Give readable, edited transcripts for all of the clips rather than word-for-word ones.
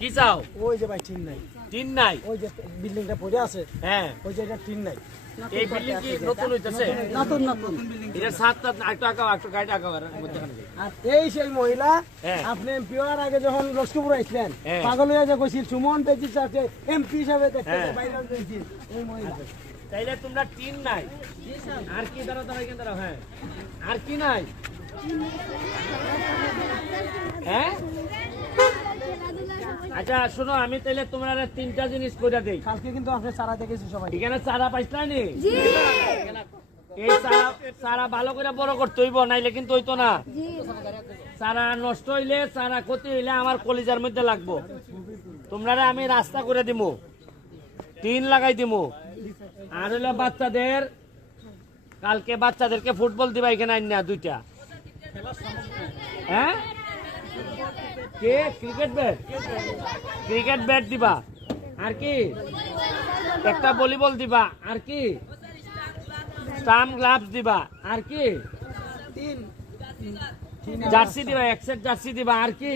কি চাও? ওই যে ভাই টিন নাই। টিন নাই? ওই যে বিল্ডিংটা পড়ে আছে, হ্যাঁ, ওই যে এটা টিন নাই। এই বিল্ডিং কি নতুন হইতেছে? নতুন নতুন। এটা সাতটা একটু আঁকাও, একটু গাড়ি আঁকাও মধ্যখানে। আর এই সেই মহিলা, হ্যাঁ। আপনি এমপি হওয়ার আগে যখন লস্করপুর আসলেন, হ্যাঁ। পাগল হয়ে যে কইছিল সুমন বেজি সাথে এমপি হিসাবে দেখতে হ্যাঁ। বাইরে দিয়েছিল এই মহিলা। তাইলে তোমরা টিন নাই, আর কি দাঁড়াও দাঁড়াও এখানে দাঁড়াও। হ্যাঁ, আর কি নাই? হ্যাঁ, আচ্ছা শোনো, আমি তাইলে তোমরা তিনটা জিনিস করে দেই। কালকে কিন্তু আপনি চারা দেখেছি সবাই। এখানে চারা পাইছিলা নি? এই চারা ভালো করে বড় করতে হইব, নাইলে কিন্তু হইতো না। চারা নষ্ট হইলে, চারা ক্ষতি হইলে আমার কলিজার মধ্যে লাগবো। তোমরা আমি রাস্তা করে দিমু, টিন লাগাই দিমু। আর হইলো বাচ্চাদের, কালকে বাচ্চাদেরকে ফুটবল দিবা এখানে আইনা দুইটা। হ্যাঁ, কে ক্রিকেট ব্যাট? ক্রিকেট ব্যাট দিবা। আর কি? একটা ভলিবল দিবা। আর কি? স্টাম্প গ্লাভস দিবা। আর কি? জার্সি দিবা, এক সেট জার্সি দিবা। আর কি?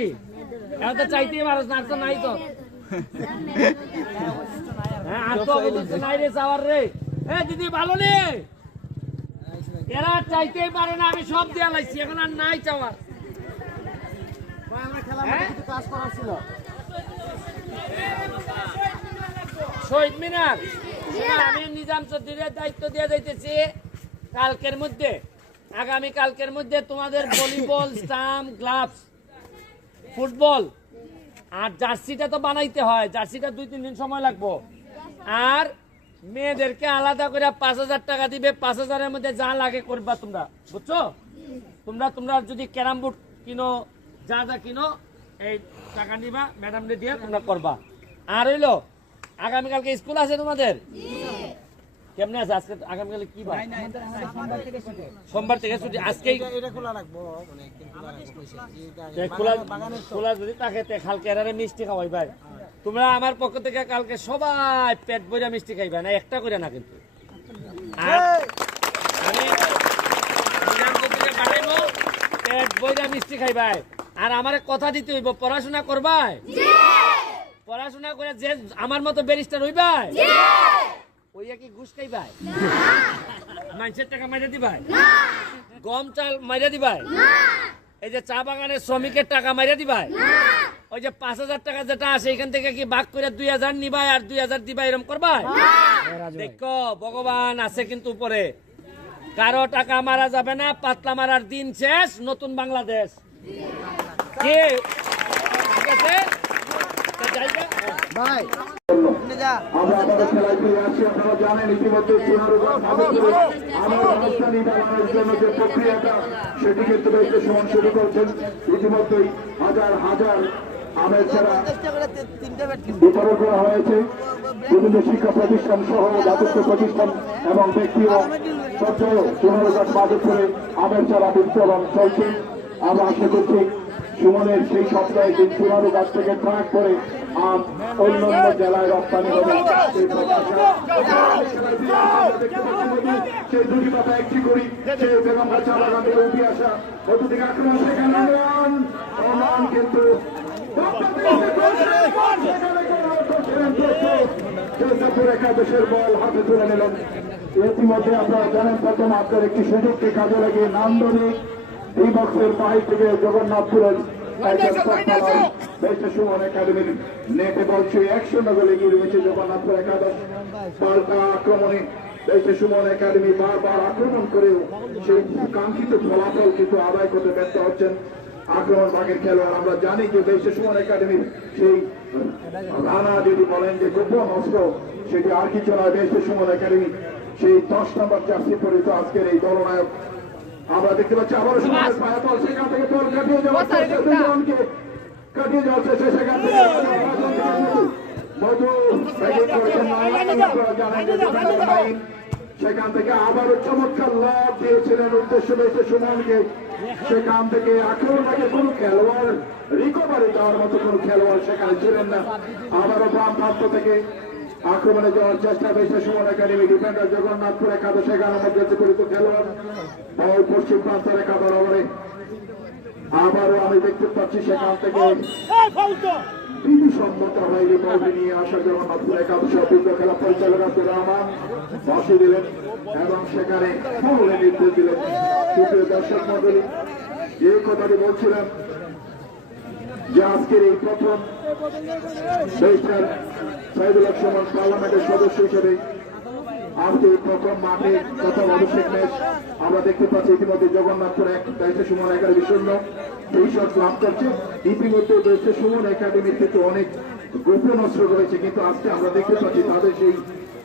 এখন তো চাইতেই পারো না, আর তো নাই তো। হ্যাঁ, আর তো অবস্থা নাই রে চাওয়ার রে। এ দিদি ভালো নে, এরা চাইতেই পারে না, আমি সব দেয়া লাইছি, এখন আর নাই চাওয়ার। কাজ করার ছিল। শহীদ মিনার, আমি নিজাম চৌধুরীর দায়িত্ব দিয়ে যাইতেছি। কালকের মধ্যে, আগামী কালকের মধ্যে তোমাদের ভলিবল, স্টাম্প, গ্লাভস, ফুটবল আর জার্সিটা তো বানাইতে হয়। জার্সিটা 2-3 দিন সময় লাগবো। আর মেয়েদেরকে আলাদা করে 5,000 টাকা দিবে। 5,000-এর মধ্যে যা লাগে করবা তোমরা, বুঝছো? তোমরা যদি ক্যারাম বোর্ড কিনো, যা যা কিনো, এই টাকা নিবা, ম্যাডামদের দিয়ে তোমরা করবা। আর হইলো আগামীকালকে স্কুল আছে তোমাদের? কেমনে আছে আজকে? আগামীকালে কি বার? সোমবার থেকে ছুটি। আজকেই এটা খোলা রাখবো, মানে একদিন খোলা যদি থাকে কালকে এরারে মিষ্টি খাওয়াই ভাই। তোমরা আমার পক্ষ থেকে কালকে সবাই পেট ভরে মিষ্টি খাইবা, না একটা করে না কিন্তু। আর আমি নিজাম চৌধুরীকে বানাইবো, পেট ভরে মিষ্টি খাইবাই। আর আমারে কথা দিতে হইব, পড়াশোনা করবাই। পড়াশোনা করে যে আমার মতো ব্যারিস্টার হইবাই। ওইয়া কি ঘুষ খাইবাই? মানুষের টাকা মাইরা দিবাই? গম চাল মাইরা দিবাই? এই যে চা বাগানের শ্রমিকের টাকা মাইরা দিবাই? ওই যে 5,000 টাকা যেটা আসে এখান থেকে কি ভাগ করে 2,000 নিবাই আর 2,000 দিবাই, এরকম করবাই? দেখো ভগবান আছে কিন্তু উপরে, কারো টাকা মারা যাবে না। পাতলা মারার দিন শেষ, নতুন বাংলাদেশ। কি ঠিক আছে ভাই? আমরা আমাদের খেলায় ফিরে আসছি। আপনারা জানেন ইতিমধ্যে আমার অবস্থান নির্ধারণের জন্য যে প্রক্রিয়াটা, সেটি কিন্তু বেশ সমান শুরু করছেন। ইতিমধ্যেই হাজার হাজার আমের ছাড়া বিতরণ করা হয়েছে। বিভিন্ন শিক্ষা প্রতিষ্ঠান সহ জাতীয় প্রতিষ্ঠান এবং ব্যক্তিরা সত্ত্বেও 15 বাজেট করে আমের চারা বিতরণ চলছে। আমরা আশা করছি সুমনের সেই সপ্তাহে দিন 15 গাছ থেকে ট্রাক করে আম অন্যান্য জেলায় রপ্তানি হবে। সেই দুটি কথা একটি করি, সেই বেগমরা চা বাগান থেকে উঠে আসা অত্যধিক আক্রমণ, সেখানে কিন্তু একাদশের বল হাতে তুলে নিলেন। ইতিমধ্যে আপনারা জানেন প্রথম আপনার একটি সুযোগকে কাজে লাগিয়ে নান্দনিক এই বক্সের বাহির থেকে জগন্নাথপুরের সুমন একাডেমির নেটে বলছে 100 গোলে এগিয়ে রয়েছে জগন্নাথপুর একাদশ। পাল্টা আক্রমণে সুমন একাডেমি বারবার আক্রমণ করেও সেই কাঙ্ক্ষিত ফলাফল কিন্তু আদায় করতে ব্যর্থ হচ্ছেন আক্রমণ ভাগের খেলোয়াড়। আমরা জানি যে সুমন একাডেমির সেই রানা যদি বলেন যে গোপন অস্ত্র, সেটি আর কিছু নয়। সুমন একাডেমি সেই 10 নম্বর জার্সি পরিচিত আজকের এই দলনায়ক। আমরা দেখতে পাচ্ছি আবার সেখান থেকে বল কাটিয়ে যাওয়াচ্ছে, সেখান থেকে সেখান থেকে আবারও চমৎকার লব দিয়েছিলেন উদ্দেশ্য পেয়েছে সুমনকে। সেখান থেকে আক্রমণ থেকে কোন খেলোয়াড় রিকভারি যাওয়ার মতো কোন খেলোয়াড় সেখানে ছিলেন না। আবারও বাম প্রান্ত থেকে আক্রমণে যাওয়ার চেষ্টা পেয়েছে সুমন একাডেমি ডিফেন্ডার জগন্নাথপুর একাদশ 11 মধ্যে পরিচিত খেলোয়াড় বল পশ্চিম প্রান্তের একাদশ ওভারে। আবারও আমি দেখতে পাচ্ছি সেখান থেকে বিভীষণ সম্মত হয়ে দলটি নিয়ে আসা জগন্নাথপুর একাদশ অভিজ্ঞ খেলা পরিচালক আব্দুর রহমান বসে দিলেন এবং সেখানে ফুলে নির্দেশ দিলেন। সুপ্রিয় দর্শক মন্ডলী, যে কথাটি বলছিলাম যে আজকের এই প্রথম ব্যারিস্টার সাইদুল হক সুমন পার্লামেন্টের সদস্য হিসেবে আজকে প্রথম মাঠে প্রথম অভিষেক ম্যাচ আমরা দেখতে পাচ্ছি। ইতিমধ্যে জগন্নাথপুর এক দায়িত্ব সুমন একাডেমি শূন্য এই শট লাভ করছে। ইতিমধ্যে দায়িত্ব সুমন একাডেমির কিন্তু অনেক গোপন অস্ত্র রয়েছে, কিন্তু আজকে আমরা দেখতে পাচ্ছি তাদের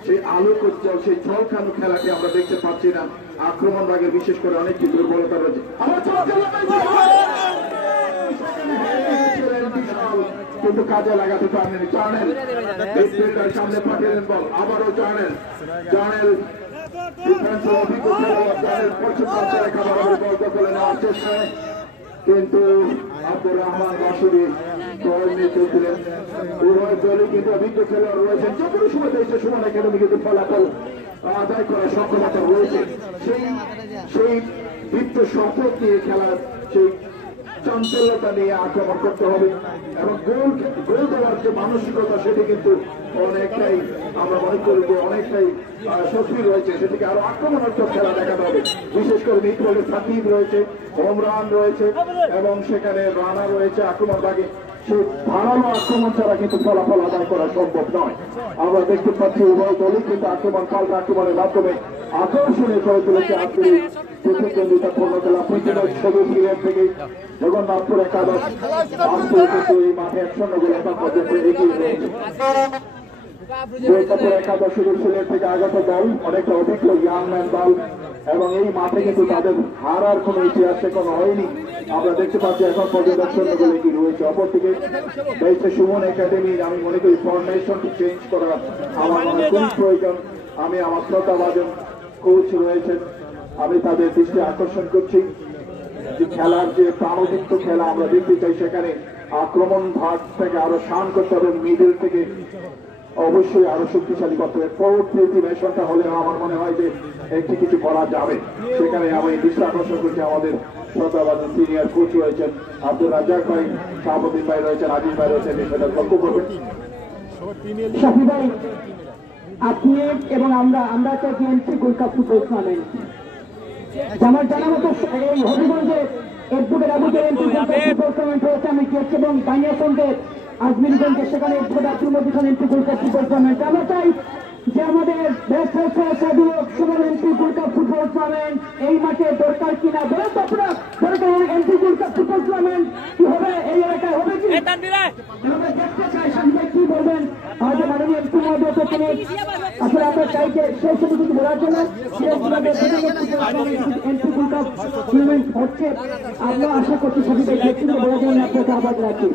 সেই আলোক উজ্জ্বল সেই ঝলকানো খেলাকে আমরা দেখতে পাচ্ছি না। আক্রমণ ভাগে বিশেষ করে অনেকটি দুর্বলতা রয়েছে। কিন্তু কাজে লাগাতে পারেন জানেন, সামনে পাঠিয়ে বল আবারও জানেন কিন্তু আব্দুর রহমান বাসুরি দল নেতৃত্ব দিলেন। উভয় দলই কিন্তু অভিজ্ঞ খেলোয়াড় রয়েছেন, যে কোনো সময় দেশে সুমন একাডেমি কিন্তু ফলাফল আদায় করার সক্ষমতা রয়েছে। সেই বৃত্ত সম্পদ নিয়ে খেলার সেই চাঞ্চল্যতা নিয়ে আক্রমণ করতে হবে এবং গোল দেওয়ার যে মানসিকতা সেটি কিন্তু অনেকটাই আমরা মনে করি যে অনেকটাই শক্তি রয়েছে, সেটিকে আরো আক্রমণাত্মক খেলা দেখাতে হবে। বিশেষ করে মিড বলে সাকিব রয়েছে, হোম রান রয়েছে এবং সেখানে রানার রয়েছে আক্রমণ ভাগে। সেই ধারালো আক্রমণ ছাড়া কিন্তু ফলাফল আদায় করা সম্ভব নয়। আমরা দেখতে পাচ্ছি উভয় দলই কিন্তু পাল্টা আক্রমণের মাধ্যমে আকর্ষণীয় করে তুলেছে আজকের প্রতিদ্বন্দ্বিতাপূর্ণ খেলা। প্রতিদিন সবুজ সিলেট থেকে জগন্নাথপুর একাদশ কিন্তু এই মাঠে 1-0 গোলে পর্যন্ত এগিয়ে রয়েছে। জগন্নাথপুর একাদশ সবুজ সিলেট থেকে আগত দল অনেকটা অভিজ্ঞ ইয়াংম্যান দল এবং এই মাঠে কিন্তু তাদের হারার কোনো ইতিহাস কোনো হয়নি। আমরা দেখতে পাচ্ছি এখন পর্যন্ত 1-0 গোলে কি রয়েছে। অপরদিকে বেশি সুমন একাডেমির আমি মনে করি ফরমেশনটি চেঞ্জ করা আমার মনে খুবই প্রয়োজন। আমি আমার শ্রদ্ধাভাজন কোচ রয়েছেন, আমি তাদের দৃষ্টি আকর্ষণ করছি যে খেলার যে প্রাণোদ্দীপ্ত খেলা আমরা দেখতে চাই, সেখানে আক্রমণ ভাগ থেকে আরো শান করতে হবে, মিডল থেকে অবশ্যই আরো শক্তিশালী করতে হবে। পরবর্তী ম্যাচটা হলে আমার মনে হয় যে একটি কিছু করা যাবে। সেখানে আমি দৃষ্টি আকর্ষণ করছি আমাদের শ্রদ্ধাভাজন সিনিয়র কোচ রয়েছেন আব্দুর রাজ্জাক ভাই, শাহাবুদ্দিন ভাই রয়েছেন, আজিজ ভাই রয়েছেন, সেটা লক্ষ্য করবেন। শাফি ভাই, আপনি এবং আমরা তো BNP gold cup football tournament আমার জানা মতো এই হবিগঞ্জে এরপরে আবুদের MP gold cup football tournament হয়েছে। আমি গিয়েছি এবং বানিয়াসন্দের আজমিরগঞ্জে সেখানে এরপরে Abdul Majid MP gold cup football tournament. আমরা চাই যে আমাদের Suman MP gold cup football tournament এই মাঠে দরকার কিনা বলেন তো আপনারা? দরকার MP gold cup football tournament কি হবে এই এলাকায়, হবে কি? আমরা দেখতে চাই সামনে কি বলবেন আমাদের মাননীয় এমপি মহোদয়। আসলে আমরা চাই যে সেই ছবি কিছু বলার জন্য এমপি গোল্ড কাপ টুর্নামেন্ট হচ্ছে। আমরা আশা করছি সবই দেখছেন বলার জন্য আপনাকে আবার রাখি।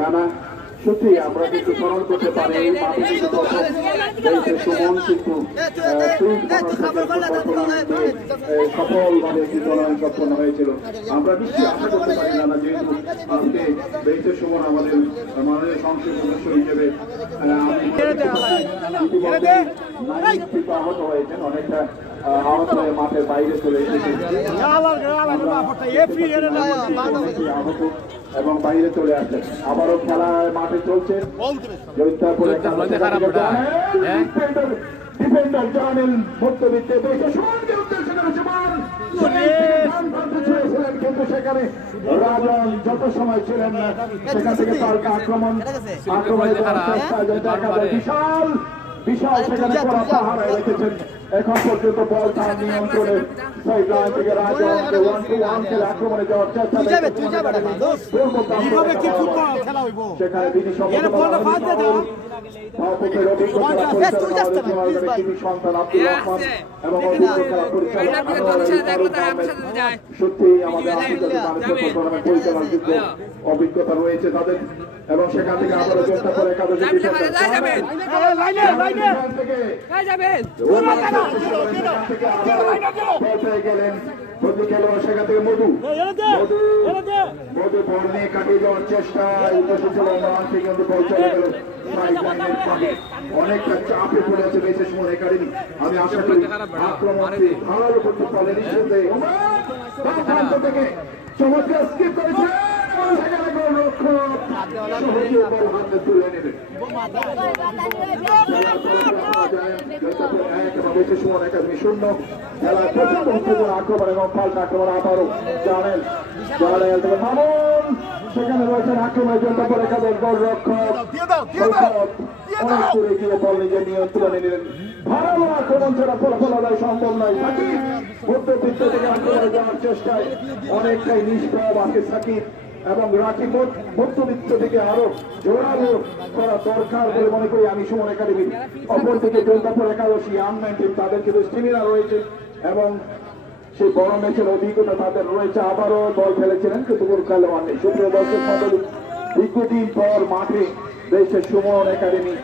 রানা সত্যি আমরা কিন্তু স্মরণ করতে পারি এই মাঠে কিন্তু সুমন কিন্তু সফলভাবে টুর্নামেন্ট সম্পন্ন হয়েছিল। আমরা নিশ্চয়ই আশা করতে পারি না যেহেতু আজকে বেইতে সুমন আমাদের মাননীয় সংসদ সদস্য হিসেবে আহত হয়েছেন, অনেকটা আহত হয়ে মাঠের বাইরে চলে এসেছেন এবং বাইরে চলে আসছেন। আবারও খেলা মাঠে চলছে। ডিফেন্ডার জানেন মধ্যবিত্তে সুমনকে উদ্দেশ্য করে সুমন কিন্তু সেখানে রাজন যত সময় ছিলেন না সেখান থেকে তার আক্রমণের বিশাল সেখানে করা পাহাড়ে রেখেছেন। এখন পর্যন্ত বল তার নিয়ন্ত্রণে সেই লাইন থেকে রাজন 1-1 খেলে আক্রমণে যাওয়ার চেষ্টা সেখানে তিনি সন্তান আব্দুর রহমান এবং সত্যি আমাদের পরিচালনাযোগ্য অভিজ্ঞতা রয়েছে তাদের এবং সেখান থেকে আবারও চেষ্টা করে একাদশী গেলেন প্রতি খেলোয়াড় সেখান থেকে মধু বল নিয়ে কাটিয়ে যাওয়ার চেষ্টা উদ্দেশ্য ছিল কিন্তু বল চলে গেল অনেকটা চাপে পড়ে আছে বেশি সুমন একাডেমি। আমি আশা করি আক্রমণটি ভালো করতে পারেনি থেকে চমৎকার স্কিপ করেছে সেখানে গোলরক্ষক সহজে বল হাতে তুলে নেবেন। সেখানে রয়েছেন আক্রমণের জন্য পরে কাদের গোলরক্ষক অনেক দূরে গিয়ে বল নিজে নিয়ন্ত্রণে নিলেন। ভালো আক্রমণ ছাড়া ফলাফল আদায় সম্ভব নয়। সাকিব মধ্যবৃত্ত থেকে আক্রমণে যাওয়ার চেষ্টায় অনেকটাই নিষ্প্রভ আছে সাকিব এবং রাকিব মধ্যবৃত্ত থেকে আরো জোরালো করা দরকার বলে মনে করি আমি সুমন একাডেমি। অপরদিকে জলদাপুর একাদশী আনম্যান টিম, তাদের কিন্তু স্টেমিনা রয়েছে এবং সেই বড় ম্যাচের অভিজ্ঞতা তাদের রয়েছে। আবারও বল ফেলেছিলেন কিন্তু কোনো খেলোয়াড় নেই। সুপ্রিয় দর্শক মণ্ডলী, দীর্ঘদিন পর মাঠে দেশের সুমন একাডেমি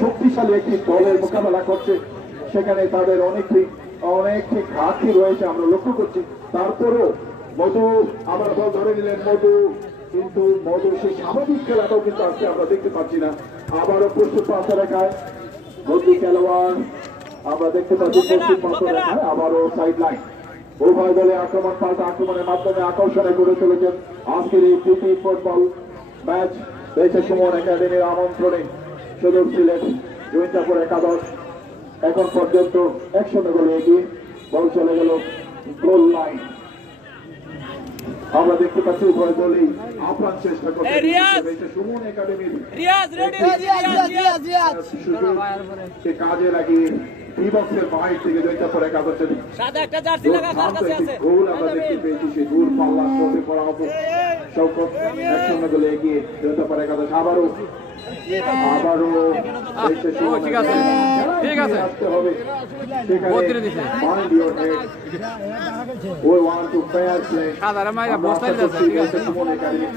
শক্তিশালী একটি দলের মোকাবেলা করছে। সেখানে তাদের অনেকটি ঘাটতি রয়েছে আমরা লক্ষ্য করছি। তারপরেও মধু আবার বল ধরে নিলেন মধু, কিন্তু মধু সেই স্বাভাবিক খেলাটাও কিন্তু আজকে আমরা দেখতে পাচ্ছি না। আবারও প্রস্তুত পাশে রেখায় মধু খেলোয়াড় আমরা দেখতে পাচ্ছি, প্রস্তুত পাশে রেখায় আবারও সাইড লাইন। উভয় দলে আক্রমণ পাল্টা আক্রমণের মাধ্যমে আকর্ষণে করে চলেছেন আজকের এই প্রীতি ফুটবল ম্যাচ। দেশের সুমন একাডেমির আমন্ত্রণে সুদূর সিলেট জৈন্তাপুর একাদশ এখন পর্যন্ত 1-0 গোলে এগিয়ে। বল চলে গেল গোল লাইন। আমরা দেখতে পাচ্ছি উভয় দলই আপ্রাণ চেষ্টা করছে সুমন একাডেমির সে কাজে লাগিয়ে বিবক্সের বাহির থেকে জৈন্তাপুর একাদশের গোল আমরা দেখতে পেয়েছি। সেই দূর পাল্লা চোখে পড়া হতো শওকত 1-0 গোলে এগিয়ে জৈন্তাপুর একাদশ। আবারও ঠিক আছে আসতে হবে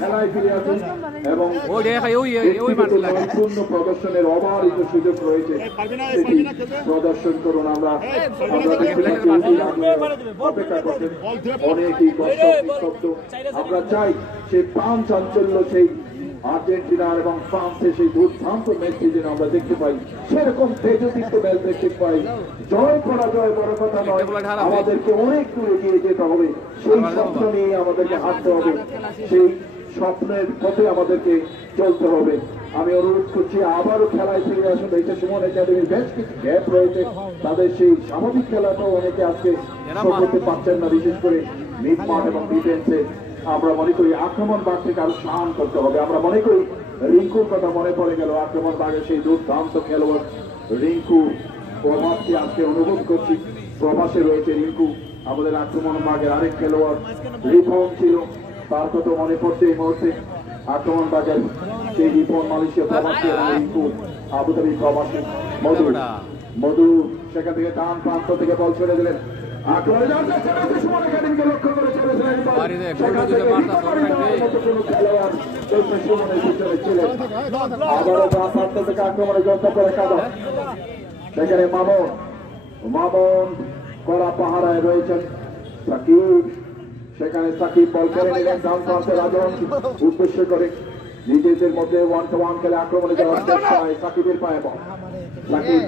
খেলায় ফিরে আসুন এবং পূর্ণ প্রদর্শনের অবারিত সুযোগ রয়েছে, সেটি প্রদর্শন করুন। আমরা অপেক্ষা করছেন অনেকই শব্দ। আমরা চাই সেই প্রাণ চাঞ্চল্য, সেই আর্জেন্টিনা এবং ফ্রান্সের সেই দুর্দান্ত ম্যাচটি যেন আমরা দেখতে পাই, সেরকম তেজদীপ্ত ম্যাচ দেখতে পাই। জয় পরাজয় বড় কথা নয়, আমাদেরকে অনেক দূরে এগিয়ে যেতে হবে। সেই স্বপ্ন নিয়ে আমাদেরকে হাঁটতে হবে, সেই স্বপ্নের পথে আমাদেরকে চলতে হবে। আমি অনুরোধ করছি আবারও খেলায় ফিরে আসুন। দেশের সুমন একাডেমির বেশ কিছু গ্যাপ রয়েছে, তাদের সেই স্বাভাবিক খেলাটাও অনেকে আজকে শো করতে পারছেন না, বিশেষ করে মিড মাঠ এবং ডিফেন্সে। আমরা মনে করি আক্রমণ ভাগ থেকে আরো শান করতে হবে। আমরা মনে করি রিঙ্কুর কথা মনে পড়ে গেল, আক্রমণ ভাগে সেই দুর্দান্ত খেলোয়াড় রিঙ্কু প্রভাসকে আজকে অনুভব করছি। প্রভাসে রয়েছে রিঙ্কু, আমাদের আক্রমণ ভাগের আরেক খেলোয়াড় রিফন ছিল, তার কথা মনে পড়ছে এই মুহূর্তে। আক্রমণ ভাগের সেই রিফন মালয়েশিয়া প্রবাসী এবং রিঙ্কু আবুধাবি প্রবাসী। মধু সেখান থেকে ডান প্রান্ত থেকে বল ছেড়ে দিলেন। আক্রমণে যাওয়ার চেষ্টা করেছে সুমন একাডেমিকে লক্ষ্য করে চলেছিলেন। আবারও ডান প্রান্ত থেকে আক্রমণে জলদাপুর একাদশ। সেখানে মামুন কড়া পাহারায় রয়েছেন সাকিব। সেখানে সাকিব বল কেড়ে নিলেন ডান প্রান্তে রাজন উদ্দেশ্য করে। নিজেদের মধ্যে 1-1 খেলে আক্রমণে যাওয়ার চেষ্টায় সাকিবের পায়ে বল। সাকিব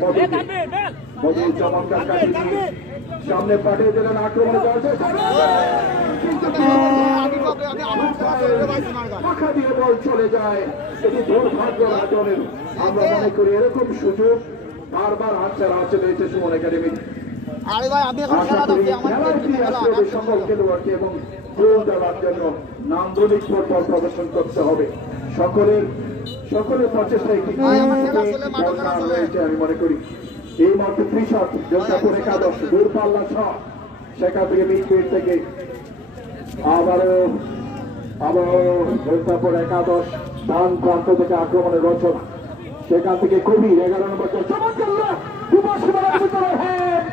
মধু চমৎকার কাটিয়ে সামনে পাঠিয়ে দিলেন, আক্রমণে যাওয়ার চেষ্টা পাখা দিয়ে বল চলে যায়। এটি দুর্ভাগ্য রাজনের। আমরা মনে করি এরকম সুযোগ বারবার হাতছাড়া আছে রয়েছে সুমন একাডেমি। সকল খেলোয়াড়কে এবং গোল দেওয়ার জন্য নান্দনিক ফুটবল প্রদর্শন করতে হবে। সকলের প্রচেষ্টা একটি দরকার রয়েছে আমি মনে করি। এই মাত্র ত্রিশট জলদাপুর একাদশ দূরপাল্লা শট, সেখান থেকে মিডফিল্ড থেকে আবারও জলদাপুর একাদশ ডান প্রান্ত থেকে আক্রমণের রচনা। সেখান থেকে কবির 11 নম্বর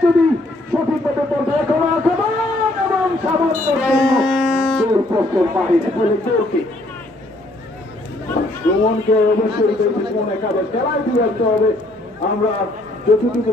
যদি সঠিক মতো পড়বে এখন আক্রমণ এবং সামান্য বাহির ফলে সুমনকে অবশ্যই সুমন একাদশ খেলায় ফিরে আসতে হবে। আমরা যতটুকু